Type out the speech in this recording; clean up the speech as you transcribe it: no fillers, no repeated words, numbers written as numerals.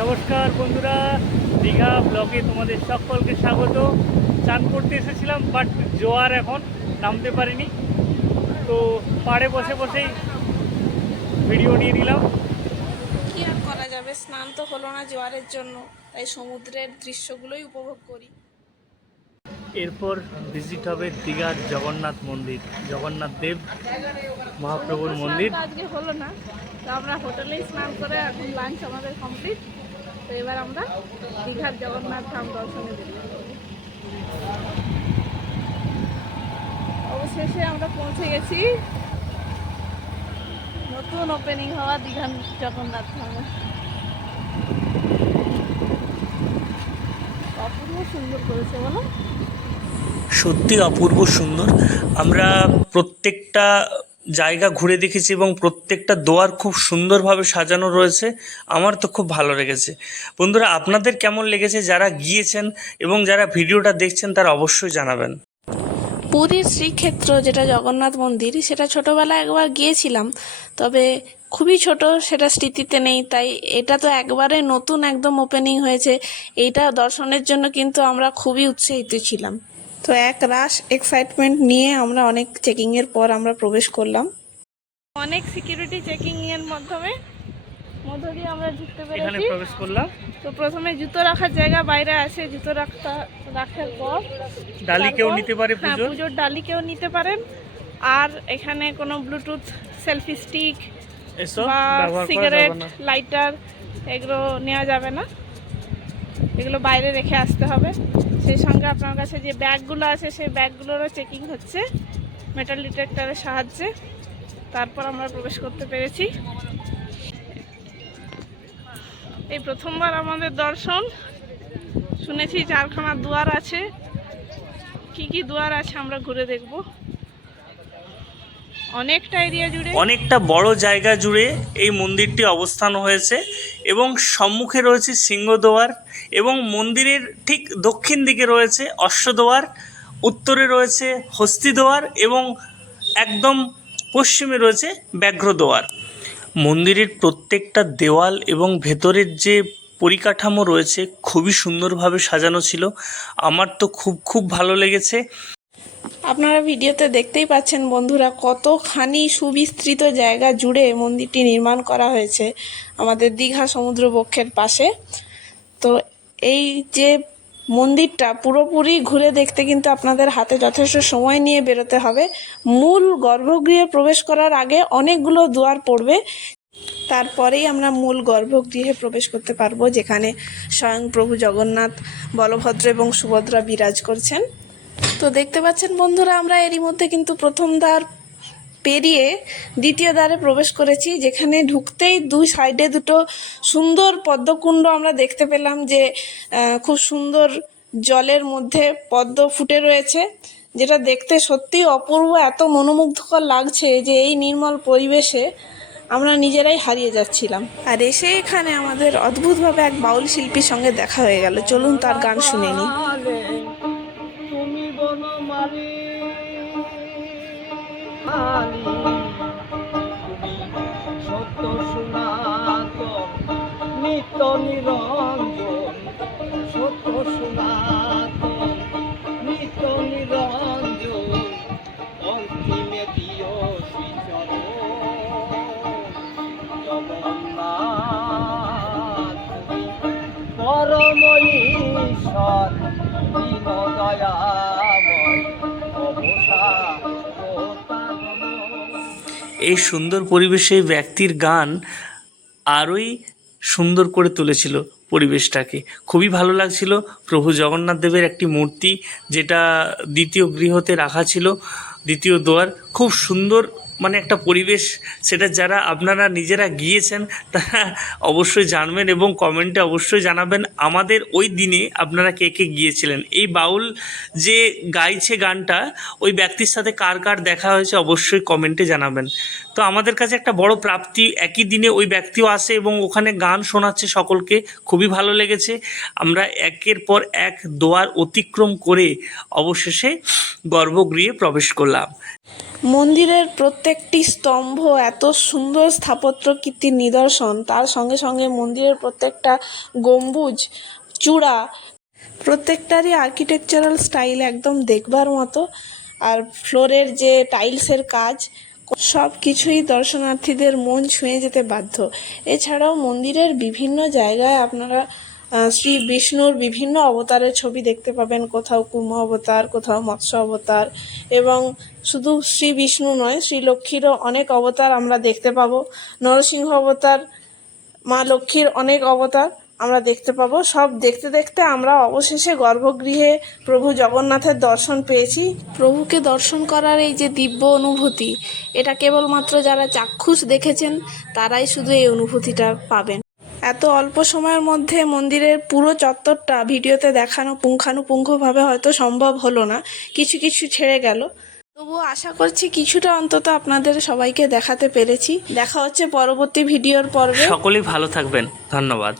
নমস্কার বন্ধুরা, দীঘা ব্লগে তোমাদের সকলকে স্বাগত। চান করতে এসেছিলাম, বাট জোয়ার এখন নামতে পারিনি, তো পাড়ে বসে বসেই ভিডিও নিয়ে নিলাম। কি আর করা যাবে, স্নান তো হলো না জোয়ারের জন্য, তাই সমুদ্রের দৃশ্যগুলোই উপভোগ করি। এরপর ভিজিট হবে দীঘার জগন্নাথ মন্দির, জগন্নাথ দেব মহাপ্রভুর মন্দির। আজকে হলো না, তো আমরা হোটেলেই স্নান করে এখন লাঞ্চ আমাদের কমপ্লিট। তো এবার আমরা দীঘার জগন্নাথ ধাম দর্শনে বেরিয়ে পড়ব। অবশেষে আমরা পৌঁছে গেছি নতুন ওপেনিং হওয়া দীঘার জগন্নাথ ধামে। অপূর্ব সুন্দর করেছে বলো। সত্যি অপূর্ব সুন্দর। আমরা প্রত্যেকটা জায়গা ঘুরে দেখেছি এবং প্রত্যেকটা দুয়ার খুব সুন্দরভাবে সাজানো রয়েছে। আমার তো খুব ভালো লেগেছে। বন্ধুরা, আপনাদের কেমন লেগেছে? যারা গিয়েছেন এবং যারা ভিডিওটা দেখছেন তারা অবশ্যই জানাবেন। পুরীর শ্রীক্ষেত্র যেটা জগন্নাথ মন্দির, সেটা ছোটোবেলায় একবার গিয়েছিলাম, তবে খুবই ছোট, সেটা স্মৃতিতে নেই। তাই এটা তো একবারে নতুন একদম ওপেনিং হয়েছে, এইটা দর্শনের জন্য কিন্তু আমরা খুবই উৎসাহিত ছিলাম। তো এক রাশ এক্সাইটমেন্ট নিয়ে আমরা অনেক চেকিংয়ের পর আমরা প্রবেশ করলাম। অনেক সিকিউরিটি চেকিংয়ের মধ্য দিয়ে আমরা ঢুকতে এখানে পেরেছি। প্রবেশ করলাম। তো প্রথমে জুতো রাখার জায়গা বাইরে আছে, জুতো রাখার পর ডালি কেউ তারপর, নিতে পারে, হ্যাঁ, পুজোর ডালি কেউ নিতে পারেন। আর এখানে কোনো ব্লুটুথ, সেলফি স্টিক এসব বা ব্যবহার করা সিগারেট, যাবে না। লাইটার এগুলো নেওয়া যাবে না, এগুলো বাইরে রেখে আসতে হবে। সেই সঙ্গে আপনার কাছে যে ব্যাগগুলো আছে সেই ব্যাগগুলোরও চেকিং হচ্ছে মেটাল ডিটেক্টরের সাহায্যে। তারপর আমরা প্রবেশ করতে পেরেছি। এই প্রথমবার আমাদের দর্শন। শুনেছি 4খানা দুয়ার আছে, কি কি দুয়ার আছে আমরা ঘুরে দেখব। অনেকটা এরিয়া জুড়ে, অনেকটা বড় জায়গা জুড়ে এই মন্দিরটি অবস্থান হয়েছে এবং সম্মুখে রয়েছে সিংহদুয়ার এবং মন্দিরের ঠিক দক্ষিণ দিকে রয়েছে অশ্বদুয়ার, উত্তরে রয়েছে হস্তিদুয়ার এবং একদম পশ্চিমে রয়েছে ব্যাঘ্রদুয়ার। মন্দিরের প্রত্যেকটা দেওয়াল এবং ভেতরের যে পরিকাঠামো রয়েছে খুবই সুন্দরভাবে সাজানো ছিল। আমার তো খুব ভালো লেগেছে। আপনারা ভিডিওতে দেখতেই পাচ্ছেন বন্ধুরা, কতখানি সুবিস্তৃত জায়গা জুড়ে মন্দিরটি নির্মাণ করা হয়েছে আমাদের দীঘা সমুদ্রবক্ষের পাশে। তো এই যে মন্দিরটা পুরোপুরি ঘুরে দেখতে কিন্তু আপনাদের হাতে যথেষ্ট সময় নিয়ে বেরোতে হবে। মূল গর্ভগৃহে প্রবেশ করার আগে অনেকগুলো দুয়ার পড়বে, তারপরেই আমরা মূল গর্ভগৃহে প্রবেশ করতে পারবো, যেখানে স্বয়ং প্রভু জগন্নাথ, বলভদ্র এবং সুভদ্রা বিরাজ করছেন। তো দেখতে পাচ্ছেন বন্ধুরা, আমরা এরই মধ্যে কিন্তু প্রথম দ্বার পেরিয়ে দ্বিতীয় দ্বারে প্রবেশ করেছি, যেখানে ঢুকতেই দুই সাইডে দুটো সুন্দর পদ্মকুণ্ড আমরা দেখতে পেলাম, যে খুব সুন্দর জলের মধ্যে পদ্ম ফুটে রয়েছে, যেটা দেখতে সত্যি অপূর্ব, এত মনোমুগ্ধকর লাগছে যে এই নির্মল পরিবেশে আমরা নিজেরাই হারিয়ে যাচ্ছিলাম। আর এসে এখানে আমাদের অদ্ভুতভাবে এক বাউল শিল্পীর সঙ্গে দেখা হয়ে গেল। চলুন তার গান শুনে নিই। তুমি বনমালী, তুমি সত্য সনাতন, নিত্য নিরঞ্জন, সত্য সনাতন, নিত্য নিরঞ্জন, অন্তিমে দিও শ্রীচরণ জগন্নাথ, তুমি পরম ঈশ্বর, এই সুন্দর পরিবেশে ব্যক্তির গান আরোই সুন্দর করে তুলেছিল পরিবেশটাকে। খুবই ভালো লাগছিল। প্রভু জগন্নাথ দেবের একটি মূর্তি, যেটা দ্বিতীয় গৃহতে রাখা ছিল, দ্বিতীয় দুয়ার, খুব সুন্দর মানে একটা পরিবেশ। সেটা যারা আপনারা নিজেরা গিয়েছেন তারা অবশ্যই জানবেন এবং কমেন্টে অবশ্যই জানাবেন আমাদের ওই দিনে আপনারা কে কে গিয়েছিলেন। এই বাউল যে গাইছে গানটা, ওই ব্যক্তির সাথে কার কার দেখা হয়েছে অবশ্যই কমেন্টে জানাবেন। তো আমাদের কাছে একটা বড় প্রাপ্তি, একই দিনে ওই ব্যক্তিও আসে এবং ওখানে গান শোনাচ্ছে সকলকে, খুবই ভালো লেগেছে। আমরা একের পর এক দোয়ার অতিক্রম করে অবশেষে গর্ভগৃহে প্রবেশ করলাম। মন্দিরের প্রত্যেকটি স্তম্ভ এত সুন্দর স্থাপত্য কীর্তির নিদর্শন, তার সঙ্গে সঙ্গে মন্দিরের প্রত্যেকটা গম্বুজ, চূড়া, প্রত্যেকটারই আর্কিটেকচারাল স্টাইল একদম দেখবার মতো। আর ফ্লোরের যে টাইলসের কাজ, সব কিছুই দর্শনার্থীদের মন ছুঁয়ে যেতে বাধ্য। এছাড়াও মন্দিরের বিভিন্ন জায়গায় আপনারা শ্রী বিষ্ণুর বিভিন্ন অবতারের ছবি দেখতে পাবেন, কোথাও কুর্ম অবতার, কোথাও মৎস্য অবতার, এবং শুধু শ্রী বিষ্ণু নয়, শ্রী লক্ষ্মীরও অনেক অবতার আমরা দেখতে পাবো। নরসিংহ অবতার, মা লক্ষ্মীর অনেক অবতার আমরা দেখতে পাবো। সব দেখতে দেখতে আমরা অবশেষে গর্ভগৃহে প্রভু জগন্নাথের দর্শন পেয়েছি। প্রভুকে দর্শন করার এই যে দিব্য অনুভূতি, এটা কেবলমাত্র যারা চাক্ষুষ দেখেছেন তারাই শুধু এই অনুভূতিটা পাবেন। এত অল্প সময়ের মধ্যে মন্দিরের পুরো চত্বরটা ভিডিওতে দেখানো পুঙ্খানুপুঙ্খভাবে হয়তো সম্ভব হলো না, কিছু কিছু ছেড়ে গেল। তবুও আশা করছি কিছুটা অন্তত আপনাদের সবাইকে দেখাতে পেরেছি। দেখা হচ্ছে পরবর্তী ভিডিওর পর্বে। সকলেই ভালো থাকবেন, ধন্যবাদ।